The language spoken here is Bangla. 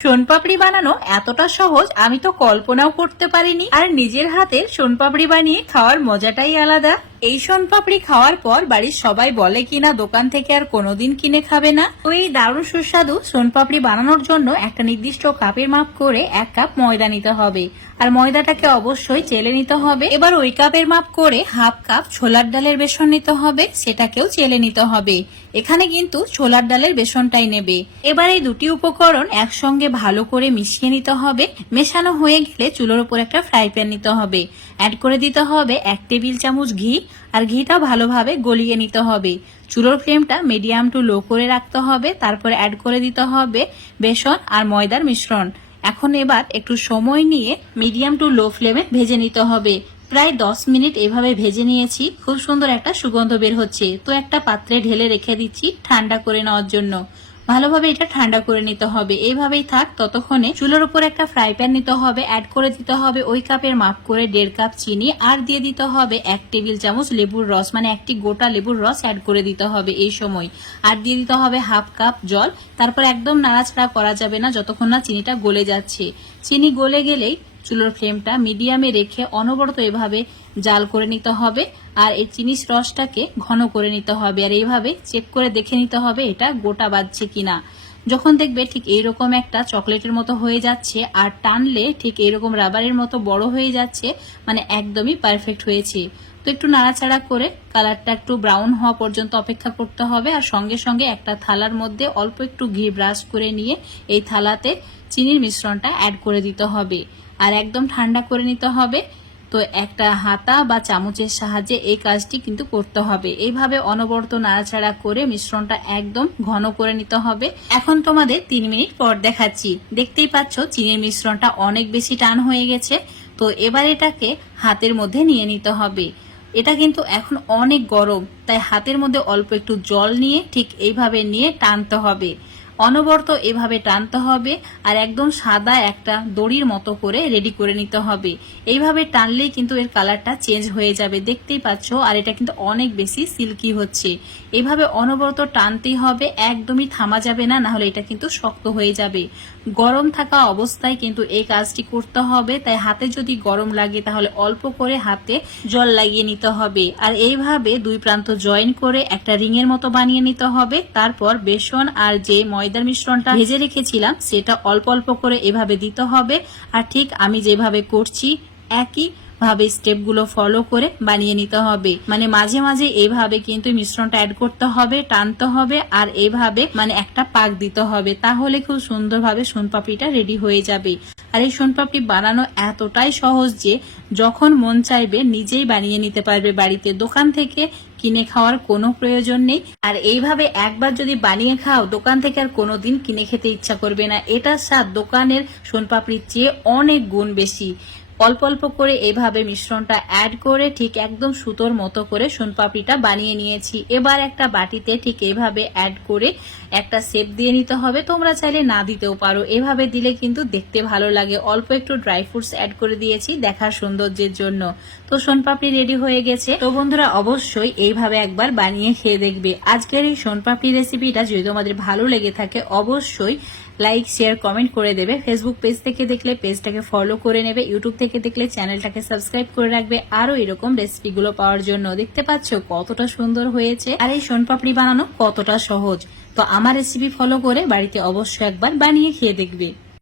সোনপাপড়ি বানানো এতটা সহজ আমি তো কল্পনাও করতে পারিনি। আর নিজের হাতে সোনপাপড়ি বানিয়ে খাওয়ার মজাটাই আলাদা। এই সোনপাপড়ি খাওয়ার পর বাড়ির সবাই বলে কিনা দোকান থেকে আর কোনোদিন কিনে খাবে না। তো এই দারুণ সুস্বাদু সোনপাপড়ি বানানোর জন্য একটা নির্দিষ্ট কাপের মাপ করে 1 কাপ ময়দা নিতে হবে। আর ময়দাটাকে অবশ্যই চেলে নিতে হবে। এবার ওই কাপের মাপ করে 1/2 কাপ ছোলার ডালের বেসন নিতে হবে, সেটাকেও চেলে নিতে হবে। এখানে কিন্তু ছোলার ডালের বেসনটাই নেবে। এবার এই দুটি উপকরণ একসঙ্গে ভালো করে মিশিয়ে নিতে হবে। মেশানো হয়ে গেলে চুলোর উপর একটা ফ্রাই প্যান নিতে হবে। অ্যাড করে দিতে হবে 1 টেবিল চামচ ঘি। আর ঘিটা ভালোভাবে গলিয়ে নিতে হবে। চুলোর ফ্লেমটা মিডিয়াম টু লো করে রাখতে হবে। তারপরে অ্যাড করে দিতে হবে বেসন আর ময়দার মিশ্রণ। এখন এবার একটু সময় নিয়ে মিডিয়াম টু লো ফ্লেমে ভেজে নিতে হবে। প্রায় 10 মিনিট এভাবে ভেজে নিয়েছি। খুব সুন্দর একটা সুগন্ধ বের হচ্ছে। তো একটা পাত্রে ঢেলে রেখে দিচ্ছি ঠান্ডা করে নেওয়ার জন্য। ভালোভাবে এটা ঠান্ডা করে নিতে হবে। এইভাবেই থাক ততক্ষণে চুলোর উপর একটা ফ্রাই প্যান নিতে হবে। অ্যাড করে দিতে হবে ওই কাপের মাপ করে 1.5 কাপ চিনি। আর দিয়ে দিতে হবে 1 টেবিল চামচ লেবুর রস, মানে একটি গোটা লেবুর রস অ্যাড করে দিতে হবে এই সময়। আর দিয়ে দিতে হবে 1/2 কাপ জল। তারপর একদম নাড়াচাড়া করা যাবে না যতক্ষণ না চিনিটা গলে যাচ্ছে। চিনি গলে গেলেই চুলোর ফ্লেমটা মিডিয়ামে রেখে অনবরত এভাবে জাল করে নিতে হবে। আর এই চিনির রসটাকে ঘন করে নিতে হবে। আর এইভাবে চেক করে দেখে নিতে হবে এটা গোটা বাজছে কিনা। যখন দেখবে ঠিক এইরকম একটা চকলেটের মতো হয়ে যাচ্ছে আর টানলে ঠিক এইরকম রাবারের মতো বড় হয়ে যাচ্ছে, মানে একদমই পারফেক্ট হয়েছে। তো একটু নাড়াচাড়া করে কালারটা একটু ব্রাউন হওয়া পর্যন্ত অপেক্ষা করতে হবে। আর সঙ্গে সঙ্গে একটা থালার মধ্যে অল্প একটু ঘি ব্রাশ করে নিয়ে এই থালাতে চিনির মিশ্রণটা অ্যাড করে দিতে হবে। আর একদম ঠান্ডা করে নিতে হবে। তো একটা হাতা বা চামচের সাহায্যে এই কাজটি কিন্তু করতে হবে। এইভাবে অনবরত নাড়াচাড়া করে মিশ্রণটা একদম ঘন করে নিতে হবে। এখন তোমাদের 3 মিনিট পর দেখাচ্ছি। দেখতেই পাচ্ছ চিনির মিশ্রণটা অনেক বেশি টান হয়ে গেছে। তো এবার এটাকে হাতের মধ্যে নিয়ে নিতে হবে। এটা কিন্তু এখন অনেক গরম, তাই হাতের মধ্যে অল্প একটু জল নিয়ে ঠিক এইভাবে নিয়ে টানতে হবে। অনবরত এভাবে টানতে হবে। আর একদম সাদা একটা দড়ির মতো করে রেডি করে নিতে হবে। এইভাবে টানলেই কিন্তু এর কালারটা চেঞ্জ হয়ে যাবে, দেখতেই পাচ্ছ। আর এটা কিন্তু অনেক বেশি সিল্কি হচ্ছে। এইভাবে অনবরত টানতেই হবে, একদমই থামা যাবে না, নাহলে এটা কিন্তু শক্ত হয়ে যাবে। গরম থাকা অবস্থায় কিন্তু এই কাজটি করতে হবে। তাই হাতে যদি গরম লাগে তাহলে অল্প করে হাতে জল লাগিয়ে নিতে হবে। আর এইভাবে দুই প্রান্ত জয়েন করে একটা রিং এর মতো বানিয়ে নিতে হবে। তারপর বেসন আর যে ময়দার মিশ্রণটা ভেজে রেখেছিলাম সেটা অল্প অল্প করে এভাবে দিতে হবে। আর ঠিক আমি যেভাবে করছি একই ভাবে স্টেপগুলো ফলো করে বানিয়ে নিতে হবে। মানে মাঝে মাঝে এইভাবে কিন্তু মিশ্রণটা অ্যাড করতে হবে, টানতে হবে। আর এইভাবে মানে একটা পাক দিতে হবে, তাহলে খুব সুন্দরভাবে সোনপাপড়িটা রেডি হয়ে যাবে। আর এই সোনপাপড়ি বানানো এতটাই সহজ যে যখন মন চাইবে নিজেই বানিয়ে নিতে পারবে বাড়িতে। দোকান থেকে কিনে খাওয়ার কোনো প্রয়োজন নেই। আর এইভাবে একবার যদি বানিয়ে খাও দোকান থেকে আর কোনোদিন কিনে খেতে ইচ্ছা করবে না। এটার স্বাদ দোকানের সোনপাপড়ির চেয়ে অনেক গুণ বেশি। অল্প অল্প করে এইভাবে মিশ্রণটা অ্যাড করে ঠিক একদম সুতোর মতো করে সোনপাপড়িটা বানিয়ে নিয়েছি। এবার একটা বাটিতে ঠিক এইভাবে অ্যাড করে একটা শেপ দিয়ে নিতে হবে। তোমরা চাইলে না দিতেও পারো, এভাবে দিলে কিন্তু দেখতে ভালো লাগে। অল্প একটু ড্রাই ফ্রুটস অ্যাড করে দিয়েছি দেখার সৌন্দর্যের জন্য। তো সোনপাপড়ি রেডি হয়ে গেছে। তো বন্ধুরা অবশ্যই এইভাবে একবার বানিয়ে খেয়ে দেখবে। আজকের এই সোনপাপড়ি রেসিপিটা যদি তোমাদের ভালো লেগে থাকে অবশ্যই লাইক শেয়ার কমেন্ট করে দেবে। ফেসবুক পেজ থেকে দেখলে পেজটাকে ফলো করে নেবে। ইউটিউব থেকে দেখলে চ্যানেলটাকে সাবস্ক্রাইব করে রাখবে আরো এরকম রেসিপিগুলো পাওয়ার জন্য। দেখতে পাচ্ছ কতটা সুন্দর হয়েছে আর এই সোনপাপড়ি বানানো কতটা সহজ। তো আমার রেসিপি ফলো করে বাড়িতে অবশ্যই একবার বানিয়ে খেয়ে দেখবে।